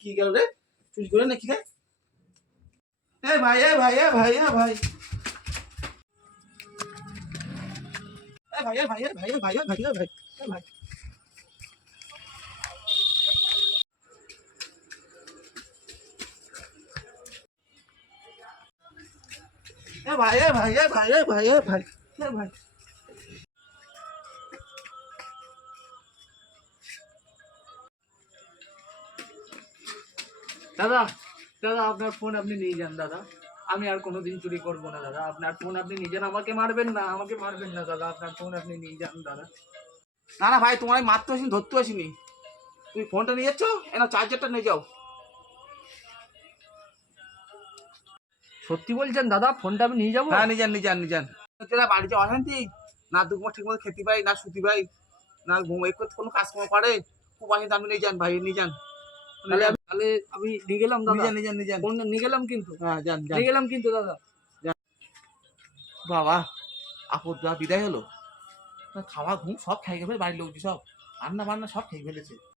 কি গেল রে চুরি করে নাকি রে এ ভাই এ ভাই এ ভাই এ ভাই এ ভাই এ ভাই এ ভাই এ ভাই এ ভাই এ ভাই এ ভাই এ ভাই এ ভাই এ ভাই এ ভাই এ ভাই এ ভাই দাদা দাদা আপনার ফোন আপনি নিয়ে যান দাদা। আমি আর কোনোদিন চুরি করব না দাদা। আপনার ফোন আপনি নিয়ে যান আমাকে মারবেন না আমাকে মারবেন না দাদা। আপনার ফোন আপনি নিয়ে যান দাদা। না না ভাই তোমার আমি মারতে আসিনি ধরতে আসিনি। তুমি ফোনটা নিয়ে যাচ্ছ? এনা চার্জারটা নিয়ে যাও। সত্যি বলছেন দাদা ফোনটা আমি নিয়ে যাব? হ্যাঁ নিয়ে যান নিয়ে যান নিয়ে যান। বাড়িতে অশান্তি। না দুপুর ঠিক মতো খেতে পাই না শুতে পাই না ঘুমাই করতে কোনো কাজ কর্ম করে? খুব অশান্তি আপনি নিয়ে যান ভাই নিয়ে যান। তাহলে আমি তাহলে আমি নিয়ে গেলাম নিয়ে দাদা গেলাম কিন্তু। হ্যাঁ যান যান। নিয়ে গেলাম কিন্তু দাদা। বাবা আপদ যা বিদায় হলো? খাওয়া ঘুম সব খাই গেছে বাড়ির লোক সব। রান্না বান্না সব খেয়ে ফেলেছে।